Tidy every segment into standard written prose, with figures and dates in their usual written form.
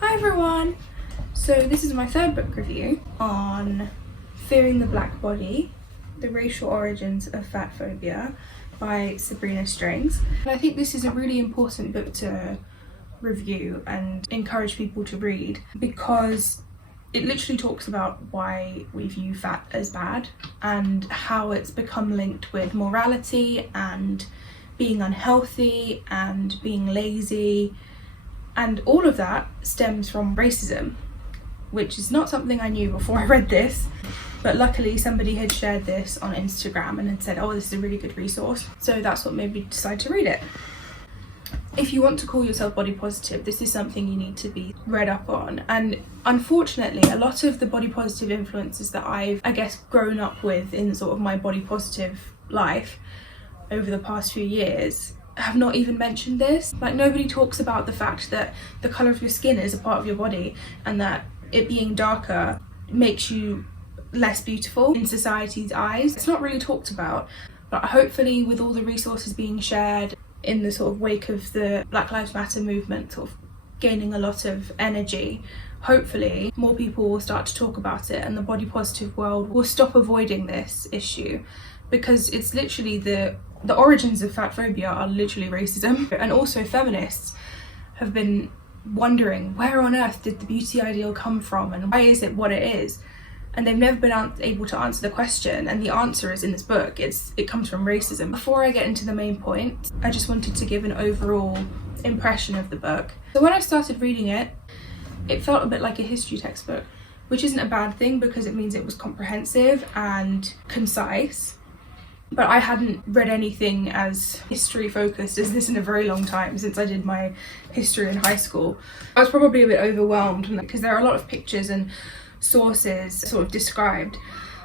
Hi everyone! So this is my third book review on Fearing the Black Body, The Racial Origins of Fat Phobia by Sabrina Strings. And I think this is a really important book to review and encourage people to read because it literally talks about why we view fat as bad and how it's become linked with morality and being unhealthy and being lazy, and all of that stems from racism, which is not something I knew before I read this, but luckily somebody had shared this on Instagram and had said, oh, this is a really good resource, so that's what made me decide to read it. If you want to call yourself body positive, this is something you need to be read up on. And unfortunately, a lot of the body positive influences that I've, I guess, grown up with in sort of my body positive life over the past few years have not even mentioned this. Like, nobody talks about the fact that the colour of your skin is a part of your body and that it being darker makes you less beautiful in society's eyes. It's not really talked about, but hopefully with all the resources being shared in the sort of wake of the Black Lives Matter movement sort of gaining a lot of energy, hopefully more people will start to talk about it and the body positive world will stop avoiding this issue, because it's literally the origins of fat phobia are literally racism. And also feminists have been wondering, where on earth did the beauty ideal come from and why is it what it is? And they've never been able to answer the question, and the answer is in this book. It comes from racism. Before I get into the main point, I just wanted to give an overall impression of the book. So when I started reading it, it felt a bit like a history textbook, which isn't a bad thing because it means it was comprehensive and concise. But I hadn't read anything as history focused as this in a very long time, since I did my history in high school. I was probably a bit overwhelmed because there are a lot of pictures and sources sort of described,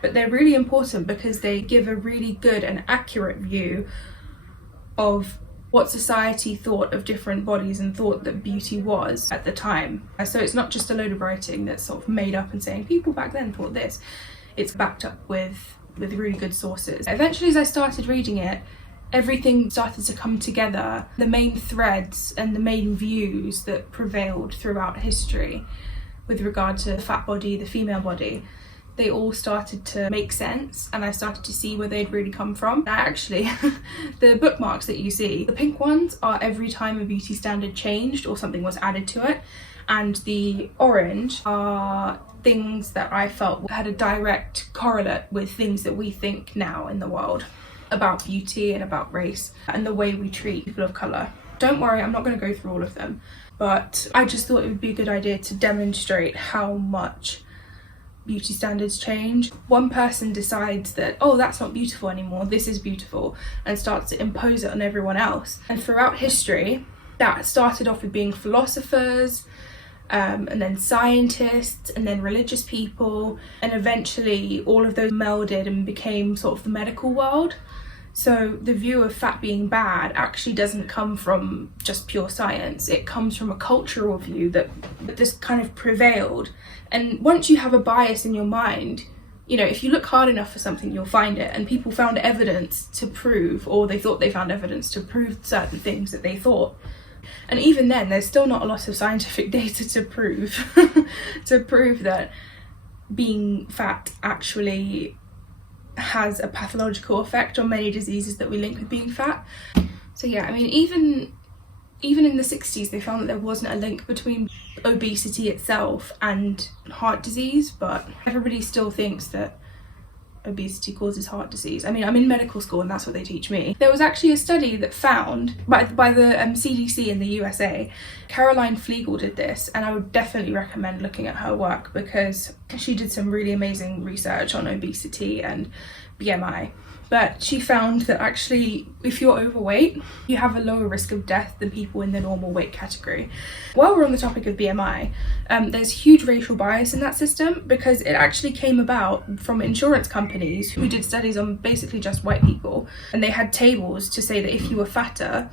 but they're really important because they give a really good and accurate view of what society thought of different bodies and thought that beauty was at the time. So it's not just a load of writing that's sort of made up and saying people back then thought this. It's backed up with really good sources. Eventually, as I started reading it, everything started to come together. The main threads and the main views that prevailed throughout history with regard to the fat body, the female body, they all started to make sense, and I started to see where they'd really come from. Actually, the bookmarks that you see, the pink ones are every time a beauty standard changed or something was added to it, and the orange are things that I felt had a direct correlate with things that we think now in the world about beauty and about race and the way we treat people of colour. Don't worry, I'm not going to go through all of them, but I just thought it would be a good idea to demonstrate how much beauty standards change. One person decides that, oh, that's not beautiful anymore, this is beautiful, and starts to impose it on everyone else. And throughout history, that started off with being philosophers, and then scientists, and then religious people, and eventually all of those melded and became sort of the medical world. So the view of fat being bad actually doesn't come from just pure science. It comes from a cultural view that this kind of prevailed. And once you have a bias in your mind, you know, if you look hard enough for something, you'll find it. And people found evidence to prove, or they thought they found evidence to prove certain things that they thought. And even then, there's still not a lot of scientific data to prove that being fat actually has a pathological effect on many diseases that we link with being fat. So yeah, I mean, even in the 60s they found that there wasn't a link between obesity itself and heart disease, but everybody still thinks that obesity causes heart disease. I mean, I'm in medical school and that's what they teach me. There was actually a study that found by the CDC in the USA. Caroline Flegel did this, and I would definitely recommend looking at her work because she did some really amazing research on obesity and BMI. But she found that actually if you're overweight, you have a lower risk of death than people in the normal weight category. While we're on the topic of BMI, there's huge racial bias in that system because it actually came about from insurance companies who did studies on basically just white people, and they had tables to say that if you were fatter,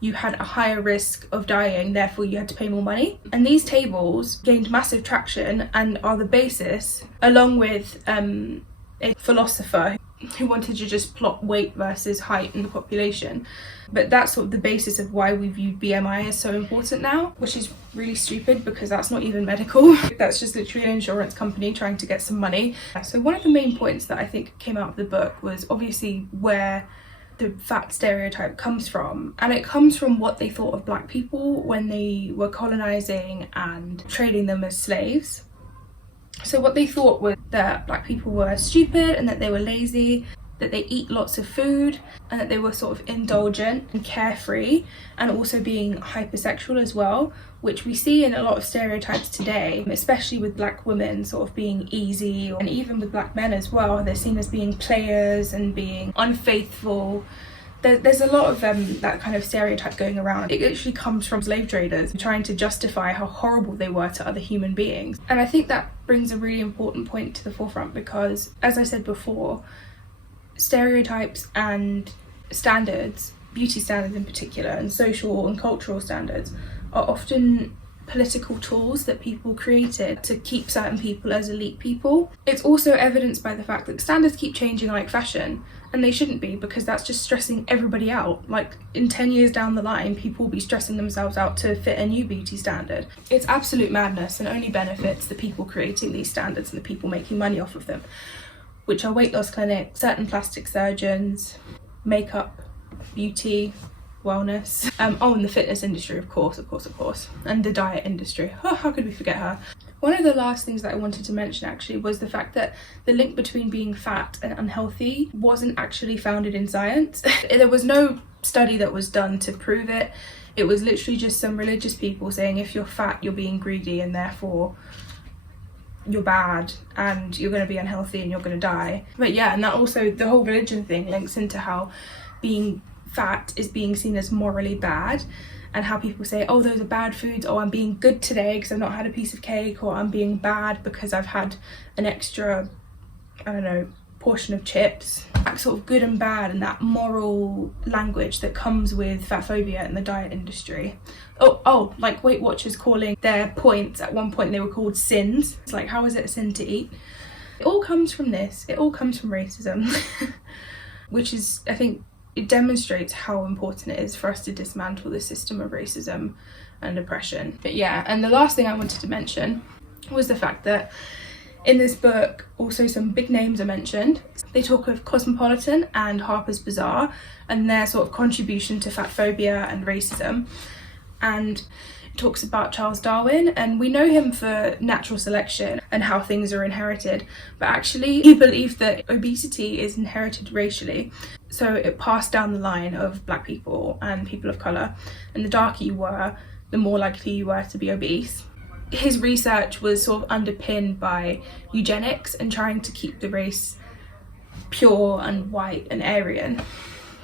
you had a higher risk of dying, therefore you had to pay more money. And these tables gained massive traction and are the basis, along with a philosopher who wanted to just plot weight versus height in the population. But that's sort of the basis of why we view BMI as so important now, which is really stupid because that's not even medical. That's just literally an insurance company trying to get some money. So one of the main points that I think came out of the book was obviously where the fat stereotype comes from, and it comes from what they thought of black people when they were colonizing and trading them as slaves. So what they thought was that black people were stupid and that they were lazy, that they eat lots of food, and that they were sort of indulgent and carefree, and also being hypersexual as well, which we see in a lot of stereotypes today, especially with black women sort of being easy, and even with black men as well. They're seen as being players and being unfaithful. There's a lot of that kind of stereotype going around. It actually comes from slave traders trying to justify how horrible they were to other human beings. And I think that brings a really important point to the forefront because, as I said before, stereotypes and standards, beauty standards in particular, and social and cultural standards are often political tools that people created to keep certain people as elite people. It's also evidenced by the fact that standards keep changing like fashion, and they shouldn't be, because that's just stressing everybody out. Like in 10 years down the line, people will be stressing themselves out to fit a new beauty standard. It's absolute madness and only benefits the people creating these standards and the people making money off of them, which are weight loss clinics, certain plastic surgeons, makeup, beauty, wellness, and the fitness industry, of course, and the diet industry. Oh, how could we forget her? One of the last things that I wanted to mention actually was the fact that the link between being fat and unhealthy wasn't actually founded in science. There was no study that was done to prove it. It was literally just some religious people saying if you're fat, you're being greedy and therefore you're bad and you're going to be unhealthy and you're going to die. But yeah, and that also, the whole religion thing links into how being fat is being seen as morally bad, and how people say, oh, those are bad foods, oh, I'm being good today because I've not had a piece of cake, or I'm being bad because I've had an extra, I don't know, portion of chips. That sort of good and bad and that moral language that comes with fat phobia in the diet industry. Like Weight Watchers calling their points, at one point they were called sins. It's like, how is it a sin to eat? It all comes from this. It all comes from racism, which is, I think, it demonstrates how important it is for us to dismantle the system of racism and oppression. But yeah, and the last thing I wanted to mention was the fact that in this book, also some big names are mentioned. They talk of Cosmopolitan and Harper's Bazaar and their sort of contribution to fat phobia and racism. And it talks about Charles Darwin, and we know him for natural selection and how things are inherited, but actually he believed that obesity is inherited racially. So it passed down the line of black people and people of colour, and the darker you were, the more likely you were to be obese. His research was sort of underpinned by eugenics and trying to keep the race pure and white and Aryan,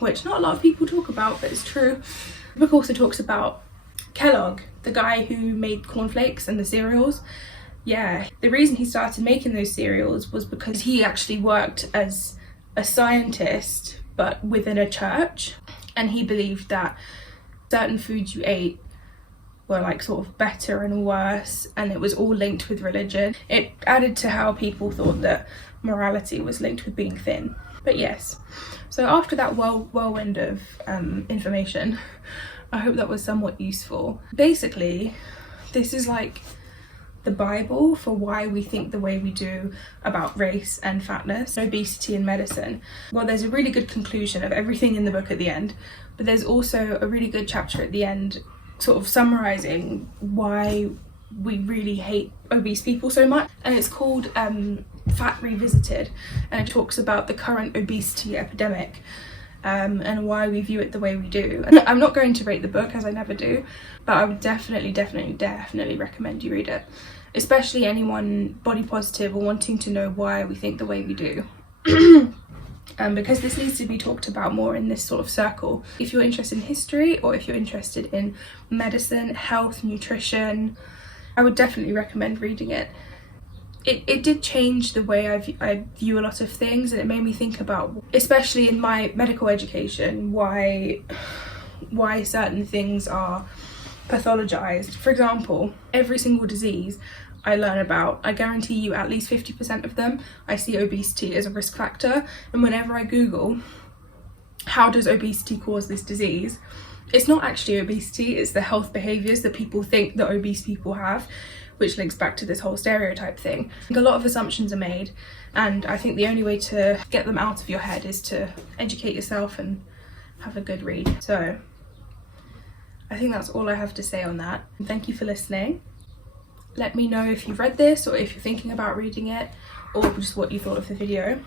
which not a lot of people talk about, but it's true. The book also talks about Kellogg, the guy who made cornflakes and the cereals. Yeah, the reason he started making those cereals was because he actually worked as a scientist, but within a church, and he believed that certain foods you ate were like sort of better and worse, and it was all linked with religion. It added to how people thought that morality was linked with being thin. But yes, so after that whirlwind of information, I hope that was somewhat useful. Basically, this is like the Bible for why we think the way we do about race and fatness, obesity and medicine. Well, there's a really good conclusion of everything in the book at the end, but there's also a really good chapter at the end sort of summarising why we really hate obese people so much, and it's called Fat Revisited, and it talks about the current obesity epidemic and why we view it the way we do. And I'm not going to rate the book, as I never do, but I would definitely recommend you read it, especially anyone body positive or wanting to know why we think the way we do. Because this needs to be talked about more in this sort of circle. If you're interested in history, or if you're interested in medicine, health, nutrition, I would definitely recommend reading it. It did change the way I view a lot of things, and it made me think about, especially in my medical education, why certain things are pathologized. For example, every single disease I learn about, I guarantee you at least 50% of them, I see obesity as a risk factor. And whenever I Google, how does obesity cause this disease? It's not actually obesity, it's the health behaviours that people think that obese people have, which links back to this whole stereotype thing. A lot of assumptions are made, and I think the only way to get them out of your head is to educate yourself and have a good read. So I think that's all I have to say on that. Thank you for listening. Let me know if you've read this or if you're thinking about reading it, or just what you thought of the video,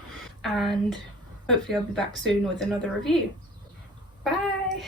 and hopefully I'll be back soon with another review. Bye!